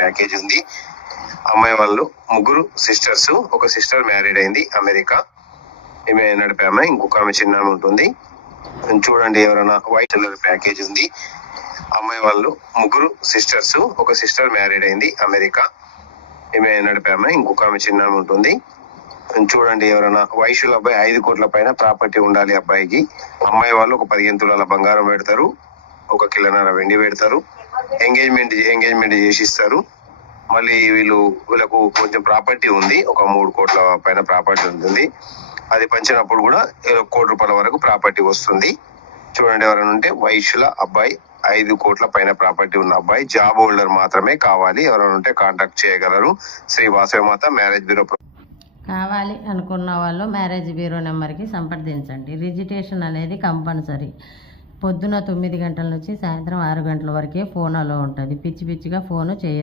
Package ఉంది. అమ్మాయి వాళ్ళు ముగ్గురు సిస్టర్స్. ఒక సిస్టర్ మ్యారీడ్ అయింది అమెరికా, ఈమె నడిపే అమ్మాయి. ఇంకొక ఆమె చిన్న ఉంటుంది. చూడండి, ఎవరైనా వైట్ కలర్ ప్యాకేజ్ ఉంది. అమ్మాయి వాళ్ళు ముగ్గురు సిస్టర్స్. ఒక సిస్టర్ మ్యారీడ్ అయింది అమెరికా, ఈమె నడిపే అమ్మాయి. ఇంకొక ఆమె చిన్న ఉంటుంది. చూడండి, ఎవరైనా వైశ్యుల అబ్బాయి 5 కోట్ల పైన ప్రాపర్టీ ఉండాలి అబ్బాయికి. అమ్మాయి వాళ్ళు ఒక 15 తులాల బంగారం పెడతారు, 1 కిలోన్నర వెండి పెడతారు. ఎంగేజ్మెంట్ చేసిస్తారు. మళ్ళీ వీళ్ళకు కొంచెం ప్రాపర్టీ ఉంది, ఒక 3 కోట్ల పైన ప్రాపర్టీ ఉంటుంది. అది పంచినప్పుడు కూడా 1 కోటి రూపాయల వరకు ప్రాపర్టీ వస్తుంది. చూడండి, ఎవరైనా ఉంటే వైశ్యుల అబ్బాయి 5 కోట్ల పైన ప్రాపర్టీ ఉన్న అబ్బాయి, జాబ్ హోల్డర్ మాత్రమే కావాలి. ఎవరైనా ఉంటే కాంటాక్ట్ చేయగలరు. Shri Vasavimata marriage bureau. కావాలి అనుకున్న వాళ్ళు మ్యారేజ్ బ్యూరో నెంబర్కి సంప్రదించండి. రిజిస్ట్రేషన్ అనేది కంపల్సరీ. పొద్దున 9 గంటల నుంచి సాయంత్రం 6 గంటల వరకే ఫోన్ అలో ఉంటుంది. పిచ్చి పిచ్చిగా ఫోను చేయ